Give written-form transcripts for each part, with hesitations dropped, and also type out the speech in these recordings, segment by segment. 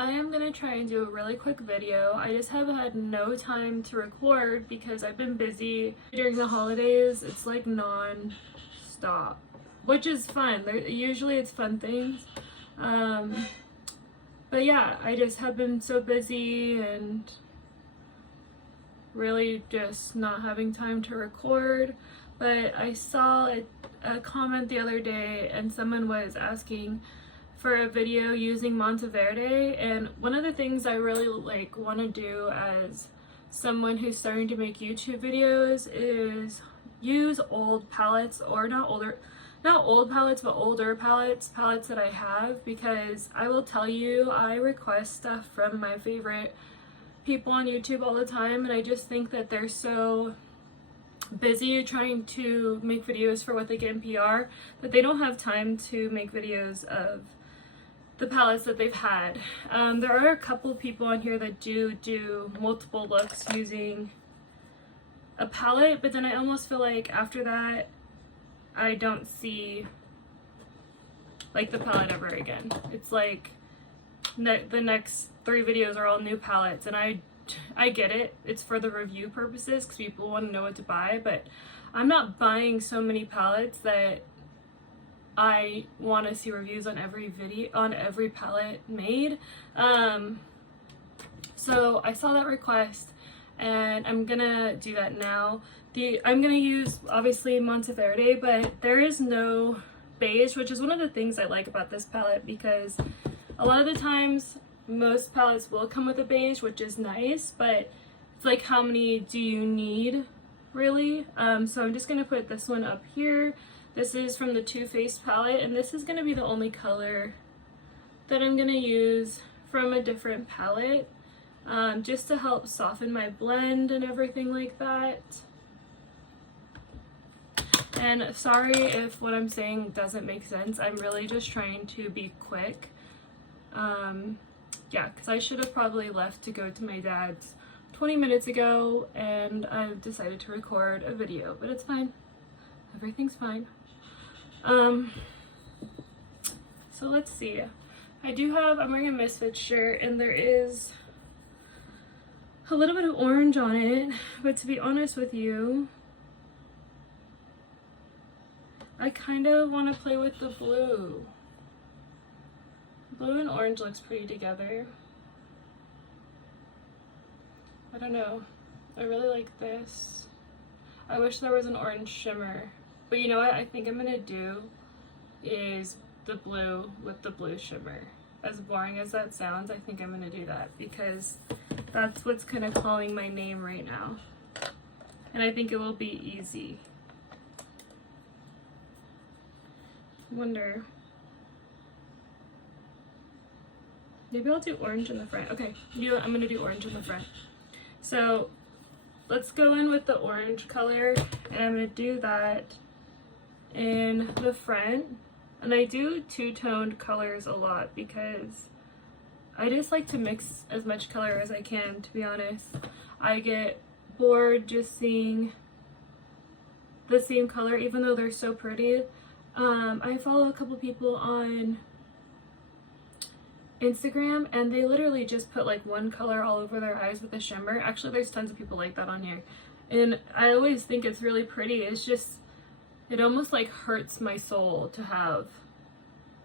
I am gonna try and do a really quick video. I just have had no time to record because I've been busy during the holidays. It's like non-stop, which is fun. Usually it's fun things. But yeah, I just have been so busy and really just not having time to record. But I saw a comment the other day and someone was asking for a video using Monte Verde, and one of the things I really want to do as someone who's starting to make YouTube videos is use old palettes, or not old palettes, but older palettes that I have, because I will tell you, I request stuff from my favorite people on YouTube all the time, and I just think that they're so busy trying to make videos for what they get in PR that they don't have time to make videos of the palettes that they've had. There are a couple of people on here that do multiple looks using a palette, but then I almost feel like after that I don't see like the palette ever again. It's like the next 3 videos are all new palettes, and I get it, it's for the review purposes because people want to know what to buy, but I'm not buying so many palettes that I want to see reviews on every palette made. So I saw that request and I'm gonna do that now. I'm gonna use obviously Monte Verde, but there is no beige, which is one of the things I like about this palette, because a lot of the times most palettes will come with a beige, which is nice, but it's like, how many do you need really? So I'm just gonna put this one up here. This is from the Too Faced palette, and this is gonna be the only color that I'm gonna use from a different palette, just to help soften my blend and everything like that. And sorry if what I'm saying doesn't make sense. I'm really just trying to be quick. Yeah, because I should have probably left to go to my dad's 20 minutes ago, and I've decided to record a video, but it's fine. Everything's fine. So let's see. I'm wearing a Misfits shirt, and there is a little bit of orange on it, but to be honest with you, I kind of want to play with the blue. Blue and orange looks pretty together. I don't know. I really like this. I wish there was an orange shimmer. But you know what I think I'm gonna do is the blue with the blue shimmer. As boring as that sounds, I think I'm gonna do that because that's what's kind of calling my name right now. And I think it will be easy. Wonder. Maybe I'll do orange in the front. Okay, you know what? I'm gonna do orange in the front. So let's go in with the orange color, and I'm gonna do that in the front. And I do two-toned colors a lot because I just like to mix as much color as I can, to be honest. I get bored just seeing the same color even though they're so pretty. I follow a couple people on Instagram, and they literally just put like one color all over their eyes with a shimmer. Actually, there's tons of people like that on here, and I always think it's really pretty. It's just, it almost like hurts my soul to have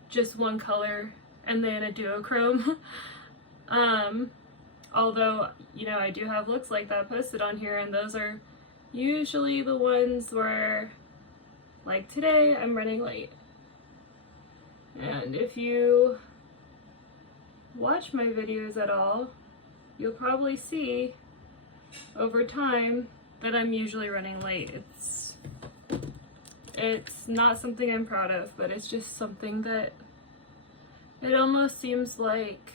just one color and then a duochrome. Although, you know, I do have looks like that posted on here, and those are usually the ones where, like today, I'm running late. And if you watch my videos at all, you'll probably see over time that I'm usually running late. It's not something I'm proud of, but it's just something that it almost seems like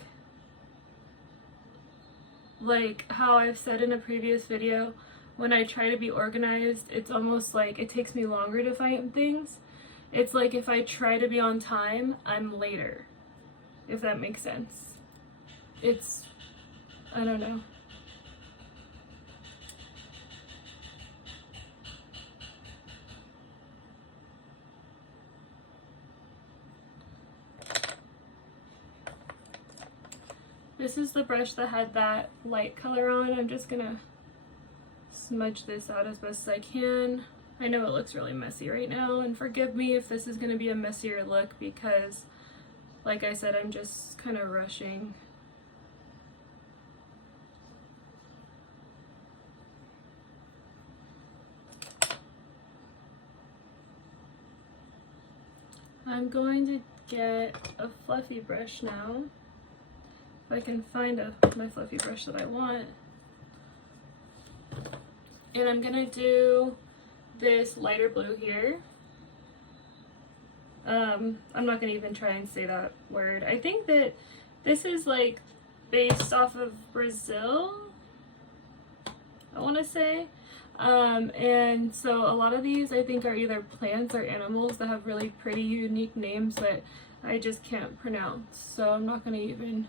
how I've said in a previous video, when I try to be organized, it's almost like it takes me longer to find things. It's like if I try to be on time, I'm later, if that makes sense. I don't know. This is the brush that had that light color on. I'm just gonna smudge this out as best as I can. I know it looks really messy right now, and forgive me if this is gonna be a messier look because, like I said, I'm just kind of rushing. I'm going to get a fluffy brush now. If I can find my fluffy brush that I want. And I'm gonna do this lighter blue here. I'm not gonna even try and say that word. I think that this is like based off of Brazil, I wanna say. And so a lot of these I think are either plants or animals that have really pretty unique names that I just can't pronounce. So I'm not gonna even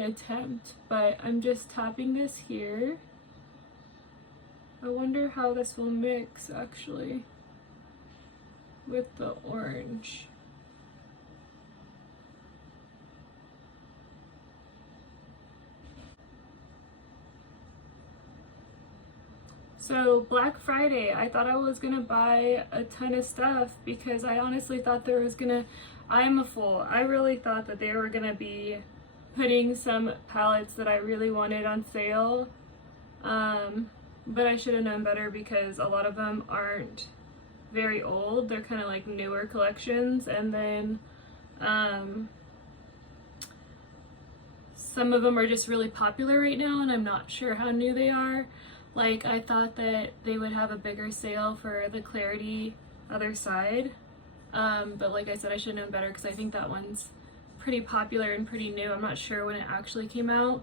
attempt, but I'm just tapping this here. I wonder how this will mix actually with the orange. So Black Friday, I thought I was gonna buy a ton of stuff because I honestly thought there was gonna, I am a fool. I really thought that they were gonna be putting some palettes that I really wanted on sale. But I should have known better because a lot of them aren't very old. They're kind of like newer collections, and then some of them are just really popular right now and I'm not sure how new they are. Like, I thought that they would have a bigger sale for the Clarity Other Side, but like I said, I should have known better because I think that one's pretty popular and pretty new. I'm not sure when it actually came out.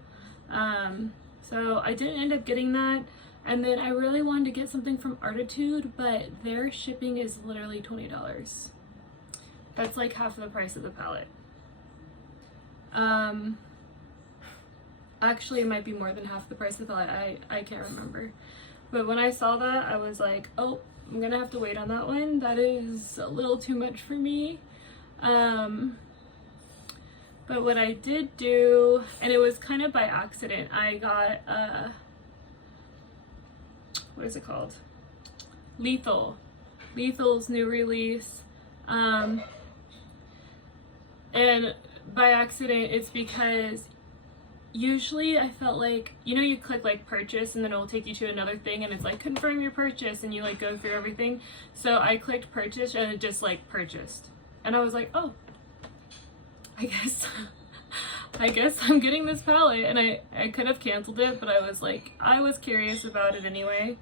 So I didn't end up getting that. And then I really wanted to get something from Artitude, but their shipping is literally $20. That's like half the price of the palette. Actually, it might be more than half the price of the palette. I can't remember. But when I saw that, I was like, oh, I'm gonna have to wait on that one. That is a little too much for me. But what I did do, and it was kind of by accident, I got what is it called? Lethal's new release. And by accident, it's because usually I felt like, you know, you click like purchase and then it'll take you to another thing and it's like confirm your purchase and you like go through everything. So I clicked purchase and it just like purchased. And I was like, oh, I guess I'm getting this palette. And I could have canceled it, but I was like, I was curious about it anyway.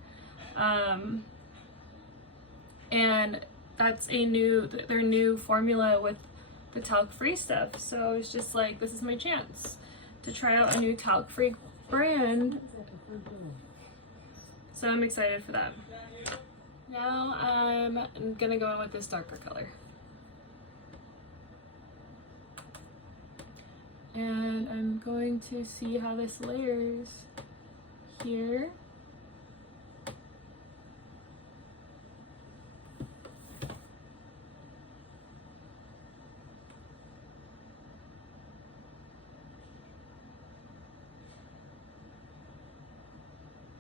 And that's their new formula with the talc-free stuff. So it's just like, this is my chance to try out a new talc-free brand. So I'm excited for that. Now I'm gonna go in with this darker color. And I'm going to see how this layers here.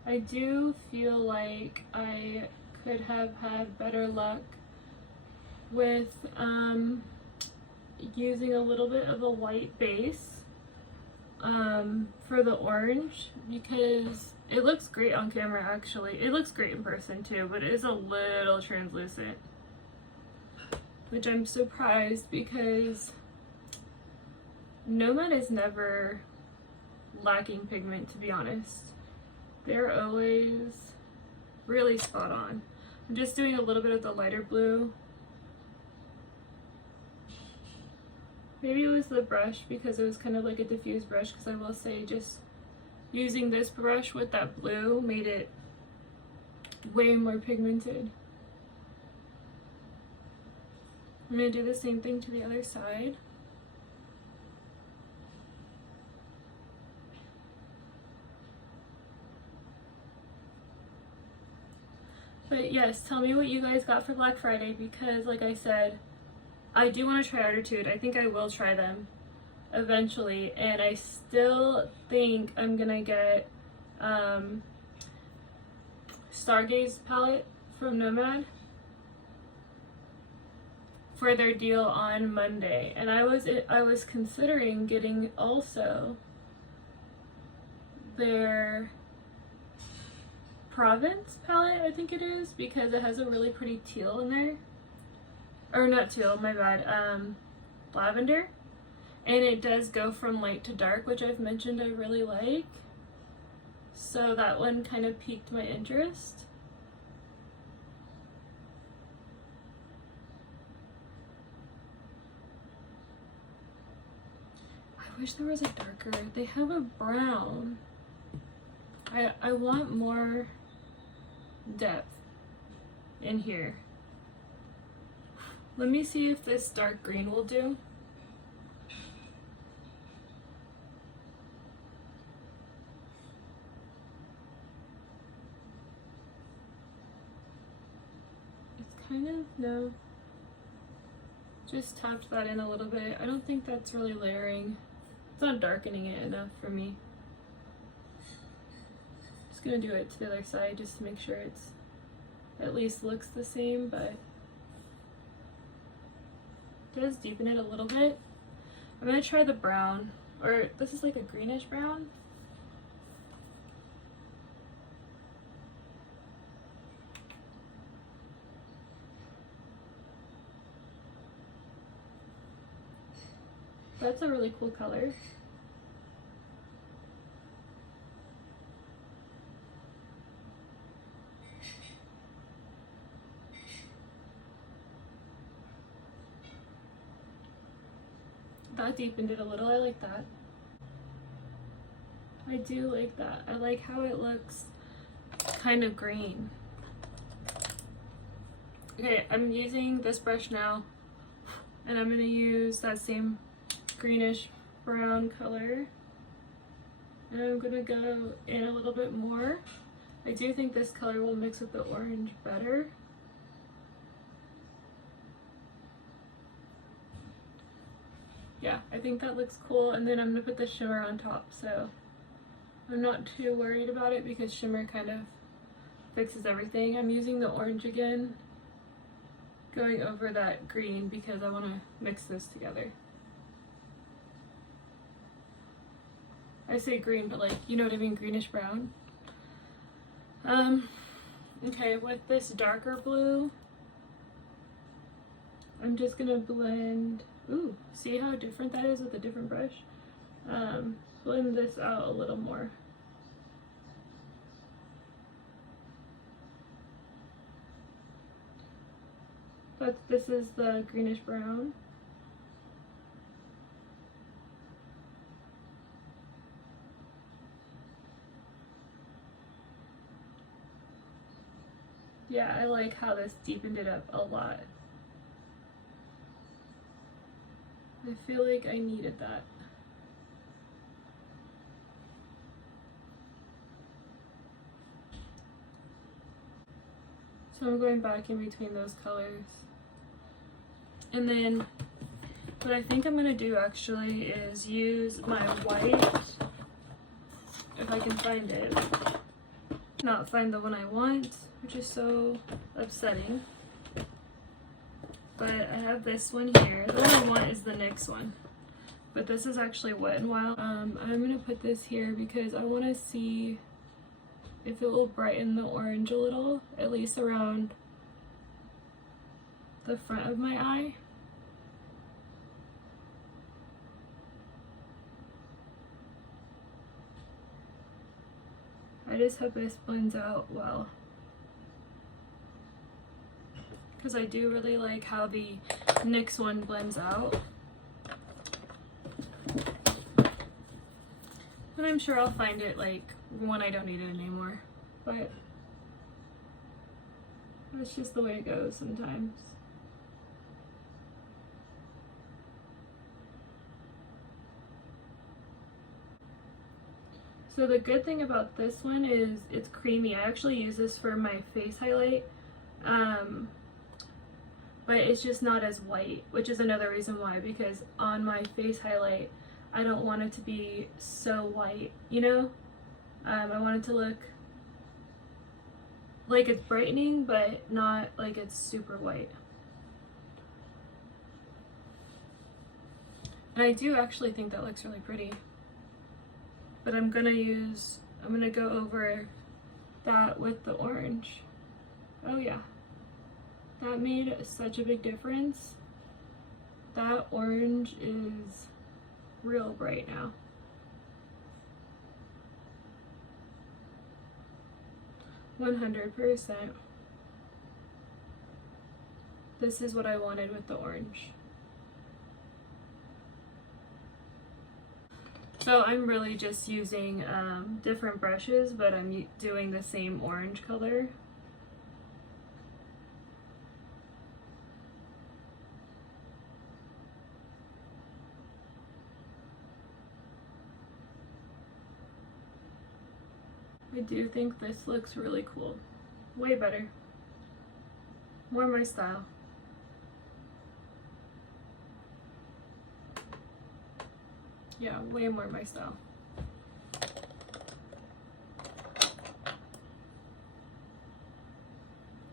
I do feel like I could have had better luck with using a little bit of a white base for the orange, because it looks great on camera actually. It looks great in person too, but it is a little translucent, which I'm surprised because Nomad is never lacking pigment, to be honest. They're always really spot on. I'm just doing a little bit of the lighter blue. Maybe it was the brush because it was kind of like a diffuse brush, because I will say just using this brush with that blue made it way more pigmented. I'm going to do the same thing to the other side. But yes, tell me what you guys got for Black Friday, because like I said, I do want to try Artitude. I think I will try them. eventually, and I still think I'm gonna get Stargaze palette from Nomad for their deal on Monday, and I was considering getting also their Province palette, I think it is, because it has a really pretty teal in there, or not teal, my bad, lavender, and it does go from light to dark, which I've mentioned I really like, so that one kind of piqued my interest. I wish there was a darker. They have a brown. I want more depth in here. Let me see if this dark green will do. It's kind of, no. Just tapped that in a little bit. I don't think that's really layering. It's not darkening it enough for me. Just gonna do it to the other side just to make sure it's at least looks the same, but it does deepen it a little bit. I'm gonna try the brown, or this is like a greenish brown. That's a really cool color. That deepened it a little. I like that. I do like that. I like how it looks kind of green. Okay, I'm using this brush now, and I'm gonna use that same greenish brown color, and I'm gonna go in a little bit more. I do think this color will mix with the orange better. Yeah, I think that looks cool, and then I'm gonna put the shimmer on top, so I'm not too worried about it because shimmer kind of fixes everything. I'm using the orange again, going over that green because I want to mix this together. I say green, but like, you know what I mean, greenish brown. Okay, with this darker blue, I'm just gonna blend, ooh, see how different that is with a different brush? Blend this out a little more. But this is the greenish brown. Yeah, I like how this deepened it up a lot. I feel like I needed that. So I'm going back in between those colors. And then what I think I'm gonna do actually is use my white, if I can find it, not find the one I want, which is so upsetting. But I have this one here. The one I want is the next one, but this is actually Wet n Wild. I'm gonna put this here because I want to see if it will brighten the orange a little, at least around the front of my eye. I just hope this blends out well, because I do really like how the NYX one blends out. And I'm sure I'll find it like when I don't need it anymore, but that's just the way it goes sometimes. So the good thing about this one is it's creamy. I actually use this for my face highlight, but it's just not as white, which is another reason why, because on my face highlight I don't want it to be so white, you know? I want it to look like it's brightening, but not like it's super white. And I do actually think that looks really pretty. But I'm gonna go over that with the orange. Oh yeah, that made such a big difference. That orange is real bright now. %100%. This is what I wanted with the orange. So I'm really just using different brushes, but I'm doing the same orange color. I do think this looks really cool. Way better. More my style. Yeah, way more my style.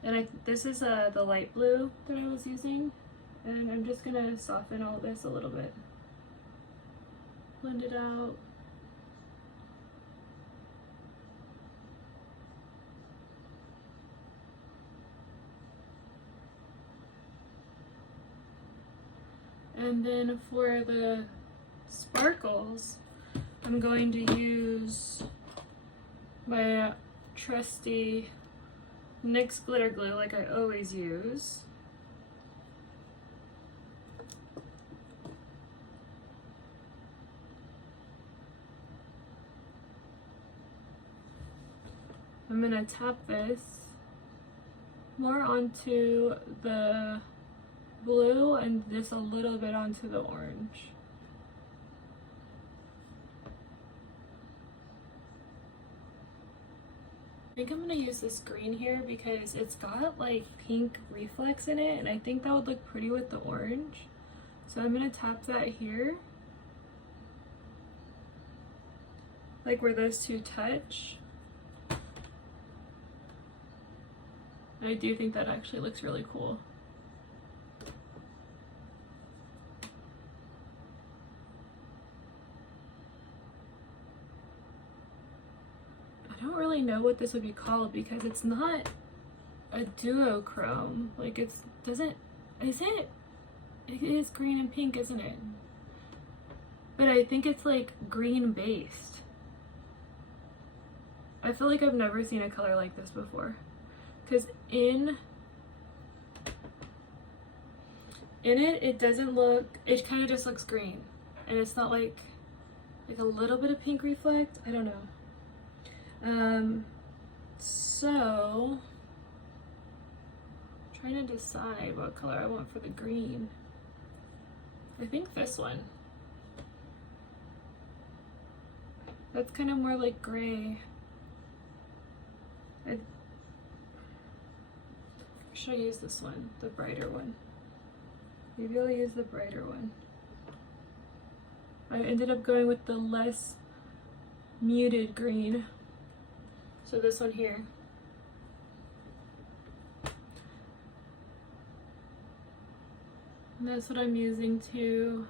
And this is the light blue that I was using, and I'm just gonna soften all this a little bit. Blend it out. And then for the sparkles, I'm going to use my trusty NYX glitter glue like I always use. I'm gonna tap this more onto the blue and just a little bit onto the orange. I think I'm gonna use this green here because it's got like pink reflex in it, and I think that would look pretty with the orange. So I'm gonna tap that here, like where those two touch. And I do think that actually looks really cool. I don't really know what this would be called because it's not a duochrome. Like it is green and pink, isn't it? But I think it's like green based. I feel like I've never seen a color like this before. Because in it doesn't look, it kind of just looks green. And it's not like a little bit of pink reflect. I don't know. So I'm trying to decide what color I want for the green. I think this one. That's kind of more like gray. Should I use this one, the brighter one? Maybe I'll use the brighter one. I ended up going with the less muted green. So this one here. And that's what I'm using to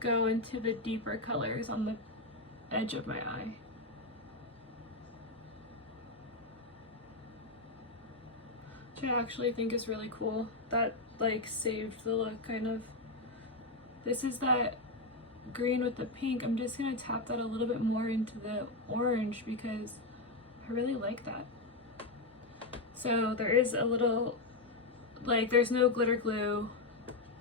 go into the deeper colors on the edge of my eye. Which I actually think is really cool. That like saved the look kind of. This is that green with the pink. I'm just gonna tap that a little bit more into the orange because I really like that. So there is a little, like there's no glitter glue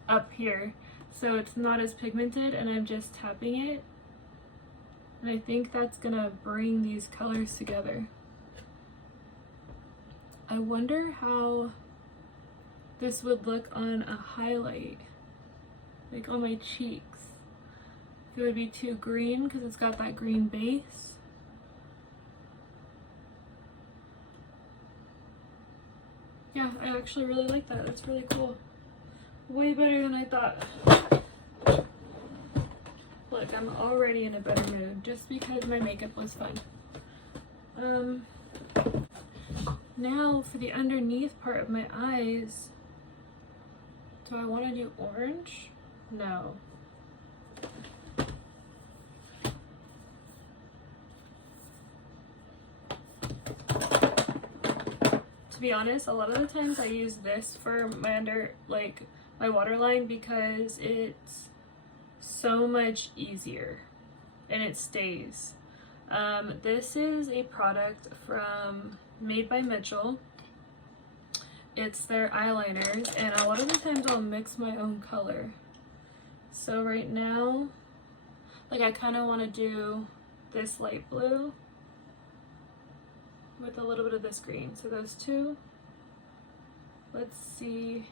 up here, so it's not as pigmented, and I'm just tapping it. And I think that's gonna bring these colors together. I wonder how this would look on a highlight, like on my cheeks. If it would be too green because it's got that green base. Yeah, I actually really like that. That's really cool. Way better than I thought. Look. look, I'm already in a better mood just because my makeup was fun. Now for the underneath part of my eyes, do I want to do orange? No. To be honest, a lot of the times I use this for my my waterline because it's so much easier and it stays. This is a product made by Mitchell. It's their eyeliners, and a lot of the times I'll mix my own color. So right now, like, I kind of want to do this light blue with a little bit of this green. So those two. Let's see.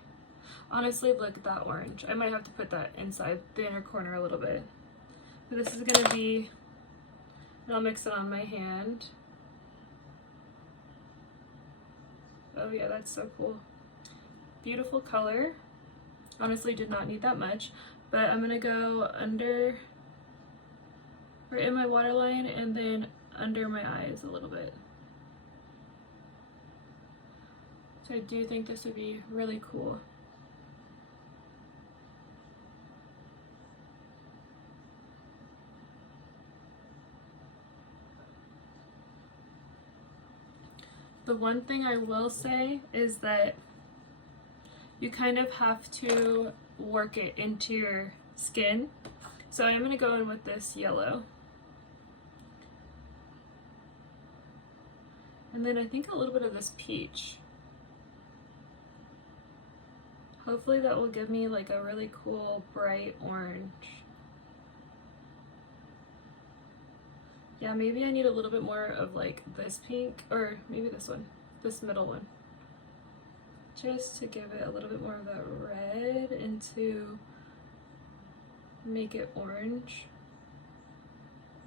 Honestly, look at that orange. I might have to put that inside the inner corner a little bit. But this is going to be, and I'll mix it on my hand. Oh yeah, that's so cool. Beautiful color. Honestly, did not need that much, but I'm gonna go under, right in my waterline, and then under my eyes a little bit. So I do think this would be really cool. The one thing I will say is that you kind of have to work it into your skin. So I'm going to go in with this yellow. And then I think a little bit of this peach. Hopefully that will give me like a really cool bright orange. Yeah, maybe I need a little bit more of like this pink, or maybe this one, this middle one. Just to give it a little bit more of that red and to make it orange,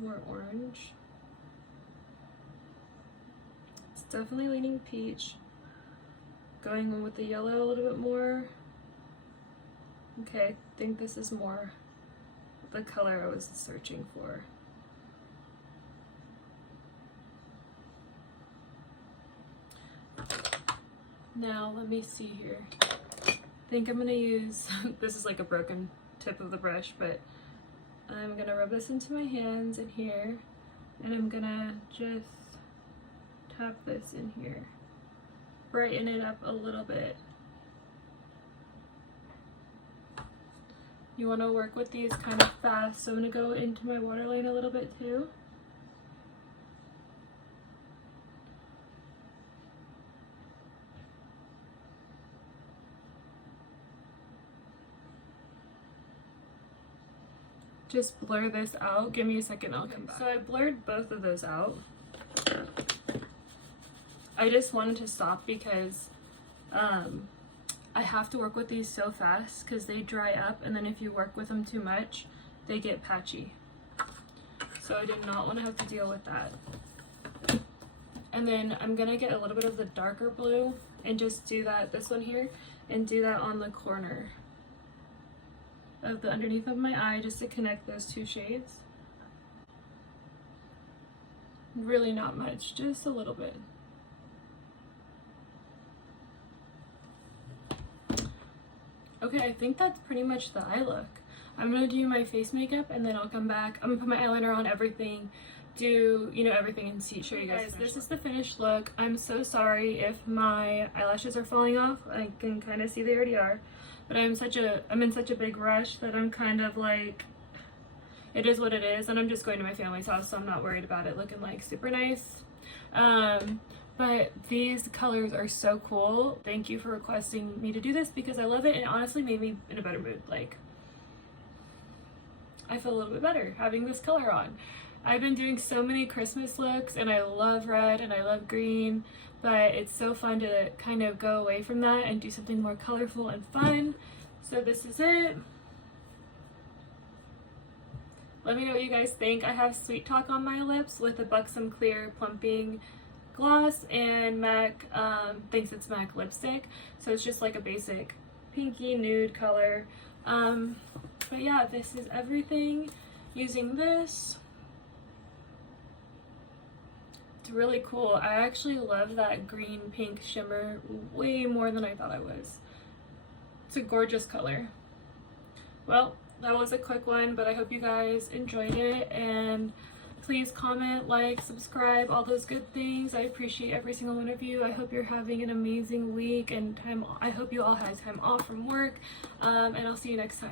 more orange. It's definitely leaning peach. Going in with the yellow a little bit more. Okay, I think this is more the color I was searching for. Now, let me see here. I think I'm gonna use, this is like a broken tip of the brush, but I'm gonna rub this into my hands in here, and I'm gonna just tap this in here. Brighten it up a little bit. You wanna work with these kind of fast, so I'm gonna go into my waterline a little bit too. Just blur this out. Give me a second, I'll come back. So I blurred both of those out. I just wanted to stop because I have to work with these so fast because they dry up, and then if you work with them too much, they get patchy. So I did not want to have to deal with that. And then I'm gonna get a little bit of the darker blue and just do that, this one here, and do that on the corner of the underneath of my eye, just to connect those two shades. Really not much, just a little bit. Okay, I think that's pretty much the eye look. I'm gonna do my face makeup and then I'll come back. I'm gonna put my eyeliner on, everything, do, you know, everything, and show you guys. This is the finished look. I'm so sorry if my eyelashes are falling off. I can kind of see they already are. But I'm in such a big rush that I'm kind of like, it is what it is, and I'm just going to my family's house, so I'm not worried about it looking like super nice. But these colors are so cool. Thank you for requesting me to do this because I love it, and it honestly made me in a better mood. Like, I feel a little bit better having this color on. I've been doing so many Christmas looks, and I love red and I love green, but it's so fun to kind of go away from that and do something more colorful and fun. So this is it. Let me know what you guys think. I have Sweet Talk on my lips with a Buxom Clear Plumping Gloss, and MAC thinks it's MAC lipstick. So it's just like a basic pinky nude color. But yeah, this is everything. using this. It's really cool. I actually love that green pink shimmer way more than I thought I was. It's a gorgeous color. Well, that was a quick one, but I hope you guys enjoyed it, and please comment, like, subscribe, all those good things. I appreciate every single one of you. I hope you're having an amazing week and I hope you all had time off from work, and I'll see you next time.